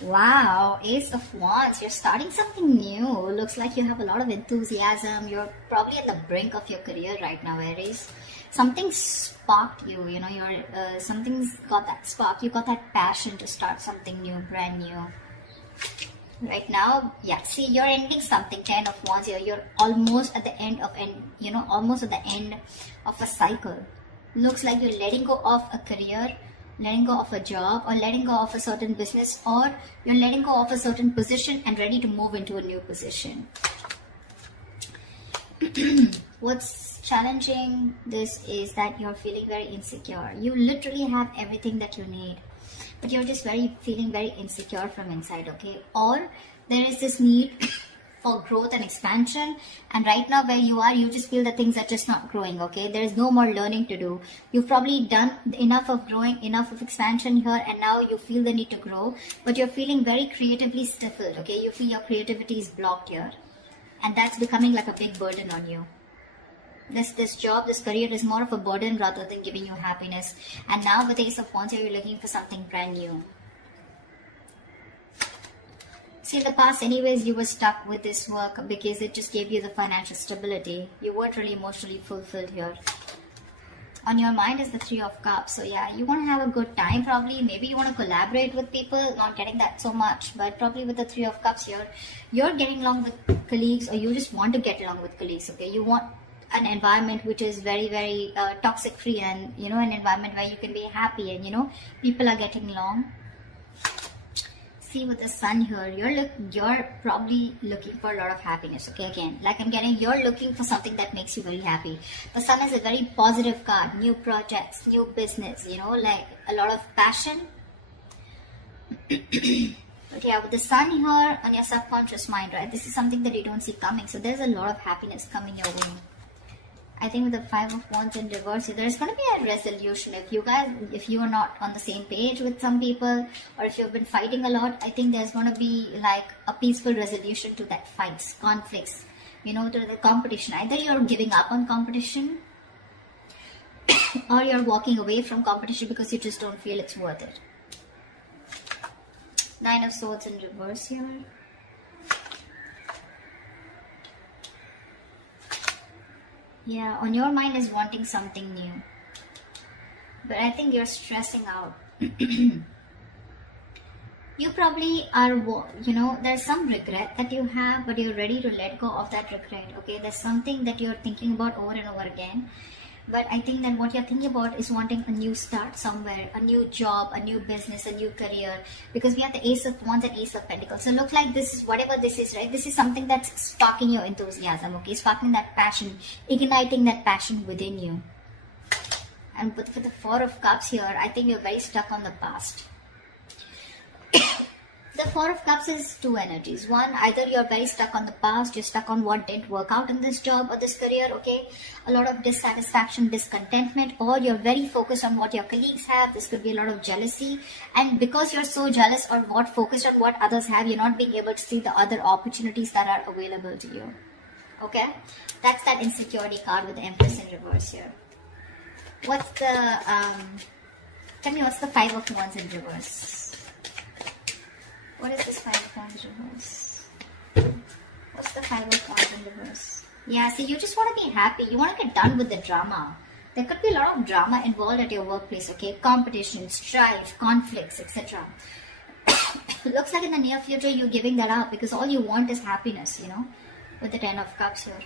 Wow, Ace of Wands, you're starting something new. Looks like you have a lot of enthusiasm. You're probably at the brink of your career right now, Aries. Something sparked you, something's got that spark. You got that passion to start something new, brand new. Right now, yeah, see, you're ending something, 10 of Wands here. You're almost at the end of, almost at the end of a cycle. Looks like you're letting go of a career, letting go of a job, or letting go of a certain business, or you're letting go of a certain position and ready to move into a new position. What's challenging this is that you're feeling very insecure. You literally have everything that you need, but you're just feeling very insecure from inside, okay? Or there is this need for growth and expansion, and right now where you are, you just feel that things are just not growing, okay? There is no more learning to do. You've probably done enough of growing, enough of expansion here, and now you feel the need to grow, but you're feeling very creatively stifled, okay? You feel your creativity is blocked here, and that's becoming like a big burden on you. This job, this career is more of a burden rather than giving you happiness. And now with Ace of Wands, you're looking for something brand new. See, in the past anyways, you were stuck with this work because it just gave you the financial stability. You weren't really emotionally fulfilled here. On your mind is the Three of Cups. So yeah, you want to have a good time probably. Maybe you want to collaborate with people, not getting that so much. But probably with the Three of Cups here, you're getting along with colleagues, or you just want to get along with colleagues, okay? You want an environment which is very, very toxic free, and an environment where you can be happy and people are getting along. See, with the Sun here, you're probably looking for a lot of happiness, okay? Again, like I'm getting, you're looking for something that makes you very happy. The Sun is a very positive card. New projects, new business, like a lot of passion. But yeah, with the Sun here on your subconscious mind, right, this is something that you don't see coming, so there's a lot of happiness coming your way. I think with the Five of Wands in reverse, there's going to be a resolution. If you are not on the same page with some people, or if you've been fighting a lot, I think there's going to be like a peaceful resolution to that fights, conflicts, to the competition. Either you're giving up on competition, or you're walking away from competition because you just don't feel it's worth it. Nine of Swords in reverse here. Yeah, on your mind is wanting something new. But I think you're stressing out. You probably are, there's some regret that you have, but you're ready to let go of that regret, okay? There's something that you're thinking about over and over again. But I think that what you're thinking about is wanting a new start somewhere, a new job, a new business, a new career. Because we have the Ace of Wands and Ace of Pentacles. So look like this is, whatever this is, right? This is something that's sparking your enthusiasm, okay? Sparking that passion, igniting that passion within you. And for the Four of Cups here, I think you're very stuck on the past. The Four of Cups is two energies. One, either you're very stuck on the past, you're stuck on what didn't work out in this job or this career, okay? A lot of dissatisfaction, discontentment, or you're very focused on what your colleagues have. This could be a lot of jealousy. And because you're so jealous or not focused on what others have, you're not being able to see the other opportunities that are available to you, okay? That's that insecurity card with the Empress in reverse here. What's the, tell me what's the Five of Wands in reverse? What is this Five of Wands reverse? What's the Five of Wands in reverse? Yeah, see, you just want to be happy. You want to get done with the drama. There could be a lot of drama involved at your workplace, okay? Competition, strife, conflicts, etc. It looks like in the near future you're giving that up because all you want is happiness, with the Ten of Cups here.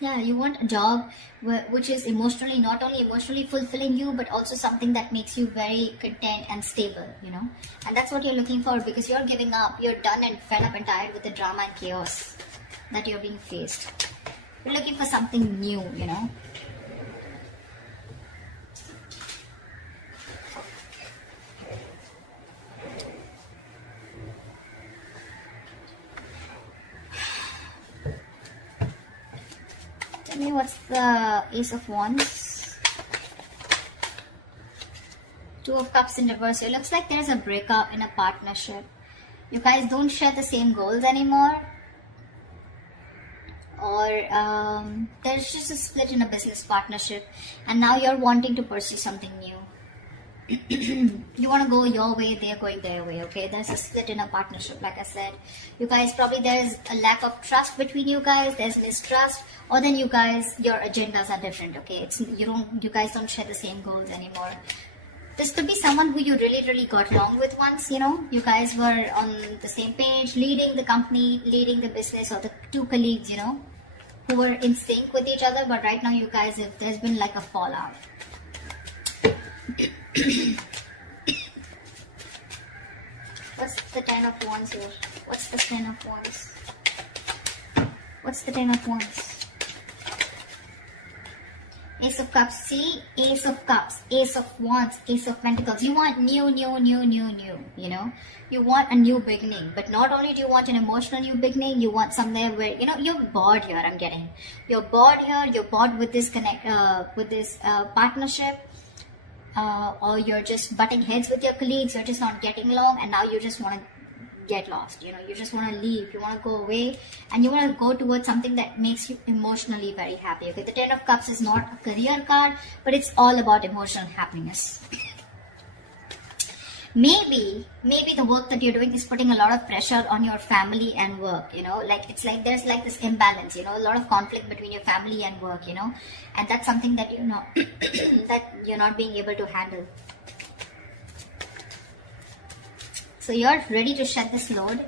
Yeah, you want a job which is not only emotionally fulfilling you, but also something that makes you very content and stable, And that's what you're looking for because you're giving up. You're done and fed up and tired with the drama and chaos that you're being faced. You're looking for something new, Tell me what's the Ace of Wands? Two of Cups in reverse. It looks like there's a breakup in a partnership. You guys don't share the same goals anymore. Or there's just a split in a business partnership. And now you're wanting to pursue something new. You want to go your way, they're going their way, okay? There's a split in a partnership, like I said. You guys, probably there's a lack of trust between you guys, there's mistrust, or then you guys, your agendas are different, okay? It's you guys don't share the same goals anymore. This could be someone who you really got along with once, you know? You guys were on the same page, leading the company, leading the business, or the two colleagues, you know, who were in sync with each other, but right now you guys, if there's been like a fallout. What's the 10 of Wands here? What's the 10 of Wands? What's the 10 of Wands? Ace of Cups. See? Ace of Cups, Ace of Wands, Ace of Pentacles. You want new, you know? You want a new beginning. But not only do you want an emotional new beginning, you want somewhere where, you know, you're bored here, I'm getting. You're bored here, you're bored with this partnership. Or you're just butting heads with your colleagues, you're just not getting along, and now you just want to get lost, you know, you just want to leave, you want to go away, and you want to go towards something that makes you emotionally very happy, okay? The 10 of Cups is not a career card, but it's all about emotional happiness. Maybe the work that you're doing is putting a lot of pressure on your family and work, you know, like it's like there's like this imbalance, you know, a lot of conflict between your family and work, you know, and that's something that you know that you're not being able to handle. So you're ready to shed this load,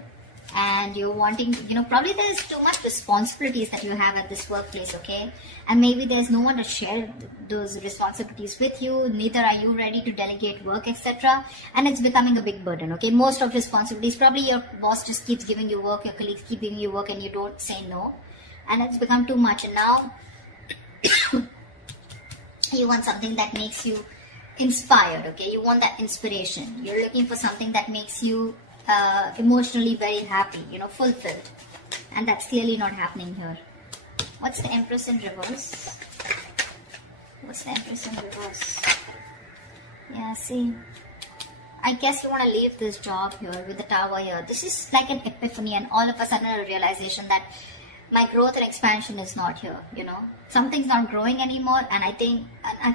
and you're wanting, you know, probably there's too much responsibilities that you have at this workplace, okay? And maybe there's no one to share those responsibilities with you, neither are you ready to delegate work, etc. And it's becoming a big burden, okay? Most of responsibilities, probably your boss just keeps giving you work, your colleagues keep giving you work, and you don't say no. And it's become too much, and now you want something that makes you inspired, okay? You want that inspiration. You're looking for something that makes you emotionally very happy, you know, fulfilled, and that's clearly not happening here. What's the Empress in reverse? What's the Empress in reverse? Yeah, see, I guess you want to leave this job here with the Tower here. This is like an epiphany, and all of a sudden a realization that my growth and expansion is not here, you know, something's not growing anymore, and I think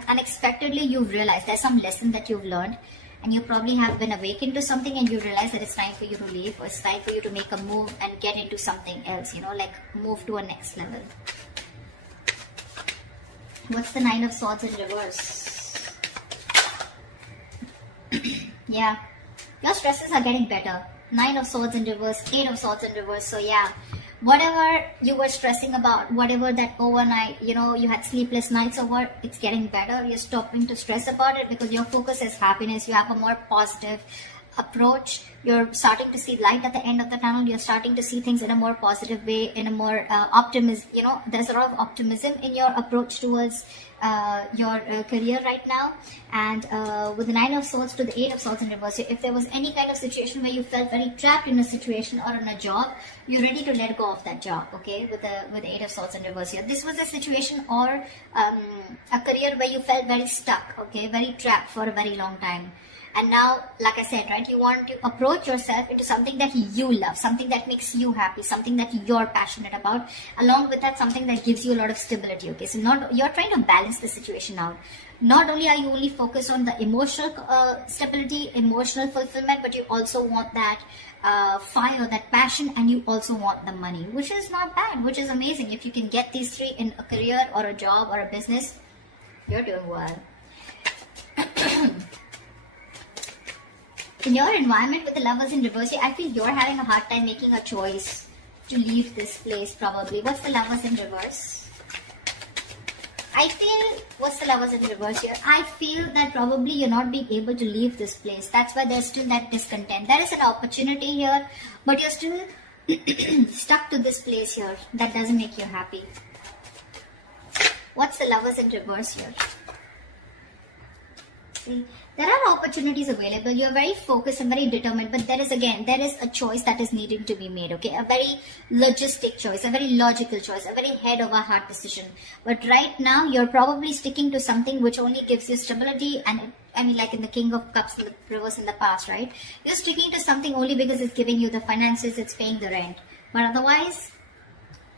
unexpectedly you've realized there's some lesson that you've learned, and you probably have been awakened to something, and you realize that it's time for you to leave, or it's time for you to make a move and get into something else, you know, like move to a next level. What's the 9 of Swords in reverse? Yeah, your stresses are getting better. 9 of Swords in reverse, 8 of Swords in reverse. So yeah, whatever you were stressing about, whatever that overnight, you know, you had sleepless nights over, it's getting better. You're stopping to stress about it because your focus is happiness. You have a more positive approach. You're starting to see light at the end of the tunnel. You're starting to see things in a more positive way, in a more optimism. You know, there's a lot of optimism in your approach towards your career right now. And with the 9 of Swords to the 8 of Swords in reverse, if there was any kind of situation where you felt very trapped in a situation or in a job, you're ready to let go of that job, okay? With the 8 of Swords in reverse here, this was a situation or a career where you felt very stuck, okay, very trapped for a very long time. And now, like I said, right, you want to approach yourself into something that you love, something that makes you happy, something that you're passionate about. Along with that, something that gives you a lot of stability, okay? So you're trying to balance the situation out. Not only are you only focused on the emotional stability, emotional fulfillment, but you also want that fire, that passion, and you also want the money, which is not bad, which is amazing. If you can get these three in a career or a job or a business, you're doing well. In your environment with the Lovers in reverse, I feel you're having a hard time making a choice to leave this place probably. What's the Lovers in reverse? I feel, what's the Lovers in reverse here? I feel that probably you're not being able to leave this place. That's why there's still that discontent. There is an opportunity here, but you're still stuck to this place here. That doesn't make you happy. What's the Lovers in reverse here? See, there are opportunities available. You're very focused and very determined, but there is a choice that is needing to be made, okay? A very logistic choice, a very logical choice, a very head over heart decision. But right now, you're probably sticking to something which only gives you stability, and I mean, like in the King of Cups in the reverse in the past, right? You're sticking to something only because it's giving you the finances, it's paying the rent. But otherwise,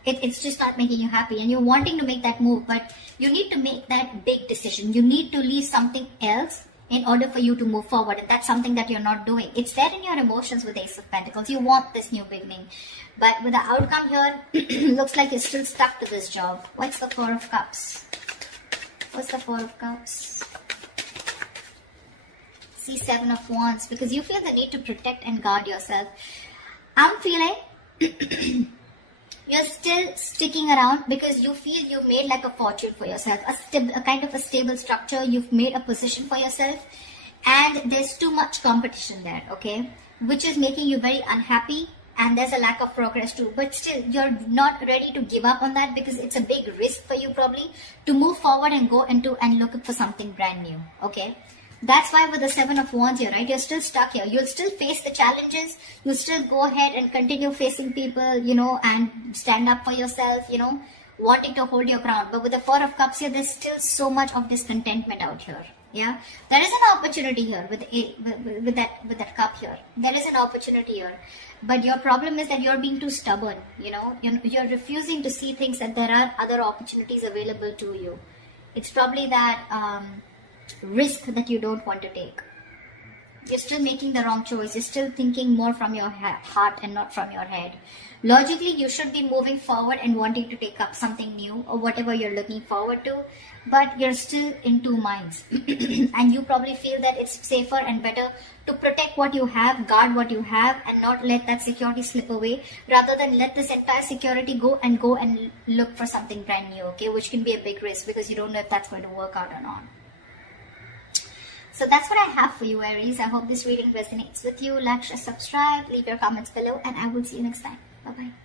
it's just not making you happy, and you're wanting to make that move, but you need to make that big decision. You need to leave something else in order for you to move forward, and that's something that you're not doing. It's there in your emotions with Ace of Pentacles. You want this new beginning, but with the outcome here, looks like you're still stuck to this job. What's the Four of Cups? What's the Four of Cups? See, Seven of Wands, because you feel the need to protect and guard yourself. I'm feeling you're still sticking around because you feel you made like a fortune for yourself, a kind of a stable structure. You've made a position for yourself, and there's too much competition there, okay, which is making you very unhappy, and there's a lack of progress too. But still, you're not ready to give up on that because it's a big risk for you probably to move forward and go into and look for something brand new, okay. That's why with the Seven of Wands here, right, you're still stuck here. You'll still face the challenges. You'll still go ahead and continue facing people, you know, and stand up for yourself, you know, wanting to hold your ground. But with the Four of Cups here, there's still so much of discontentment out here. Yeah, there is an opportunity here with that cup here. There is an opportunity here, but your problem is that you're being too stubborn. You know, you're refusing to see things, that there are other opportunities available to you. It's probably that risk that you don't want to take. You're still making the wrong choice. You're still thinking more from your heart and not from your head. Logically, you should be moving forward and wanting to take up something new or whatever you're looking forward to, but you're still in two minds. And you probably feel that it's safer and better to protect what you have, guard what you have, and not let that security slip away, rather than let this entire security go and look for something brand new, okay, which can be a big risk because you don't know if that's going to work out or not. So that's what I have for you, Aries. I hope this reading resonates with you. Like, share, subscribe, leave your comments below, and I will see you next time. Bye-bye.